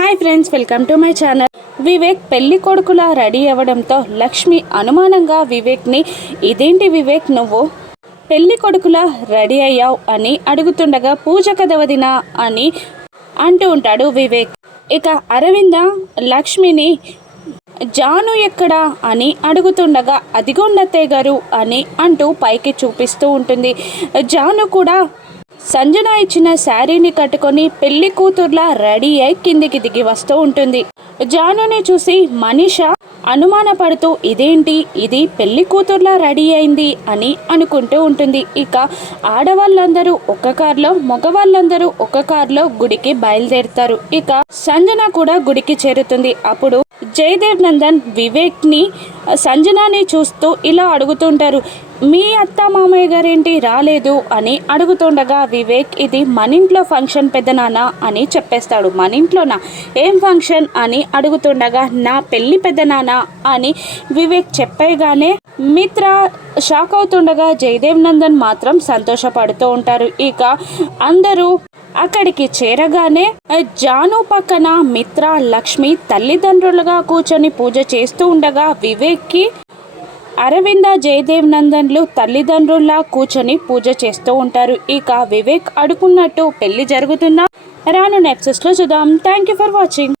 Hi friends, welcome to my channel. Vivek పెళ్లి కొడుకులా ready అవ్వడంతో లక్ష్మి అనుమానంగా వివేక్ని, ఇదేంటి వివేక్ నువ్వు పెళ్లి కొడుకులా రెడీ అయ్యావు అని అడుగుతుండగా, పూజ కథ వదిన అని అంటూ ఉంటాడు వివేక్. ఇక అరవింద లక్ష్మిని జాను ఎక్కడా అని అడుగుతుండగా, అదిగోండత్తయ్య గారు అని అంటూ పైకి చూపిస్తూ ఉంటుంది. జాను కూడా సంజన ఇచ్చిన శారీని కట్టుకొని పెళ్లి కూతుర్లా రెడీ అయి కిందికి దిగి వస్తూ ఉంటుంది. జానుని చూసి మనీష అనుమానపడుతూ, ఇదేంటి ఇది పెళ్లి కూతుర్లా రెడీ అయింది అని అనుకుంటూ ఉంటుంది. ఇక ఆడవాళ్ళందరూ ఒక కార్లో, మగవాళ్ళందరూ ఒక కార్లో గుడికి బయలుదేరుతారు. ఇక సంజన కూడా గుడికి చేరుతుంది. అప్పుడు జయదేవ్ నందన్ వివేక్ని, సంజనాని చూస్తూ ఇలా అడుగుతుంటారు, మీ అత్త మామయ్య గారేంటి రాలేదు అని అడుగుతుండగా, వివేక్ ఇది మన ఇంట్లో ఫంక్షన్ పెద్దనాన్న అని చెప్పేస్తాడు. మన ఇంట్లోనా, ఏం ఫంక్షన్ అని అడుగుతుండగా, నా పెళ్ళి పెద్దనాన్న అని వివేక్ చెప్పగానే మిత్ర షాక్ అవుతుండగా, జయదేవ్ నందన్ మాత్రం సంతోషపడుతూ ఉంటారు. ఇక అందరూ అక్కడికి చేరగానే జాను పక్కన మిత్ర, లక్ష్మి తల్లిదండ్రులుగా కూర్చొని పూజ చేస్తూ ఉండగా, వివేక్కి అరవింద, జయదేవ్ నందన్లు తల్లిదండ్రుల్లా కూర్చొని పూజ చేస్తూ ఉంటారు. ఇక వివేక్ అడుగున్నట్టు పెళ్లి జరుగుతుందా? రాను నెక్స్ట్లో చూద్దాం. Thank you for watching.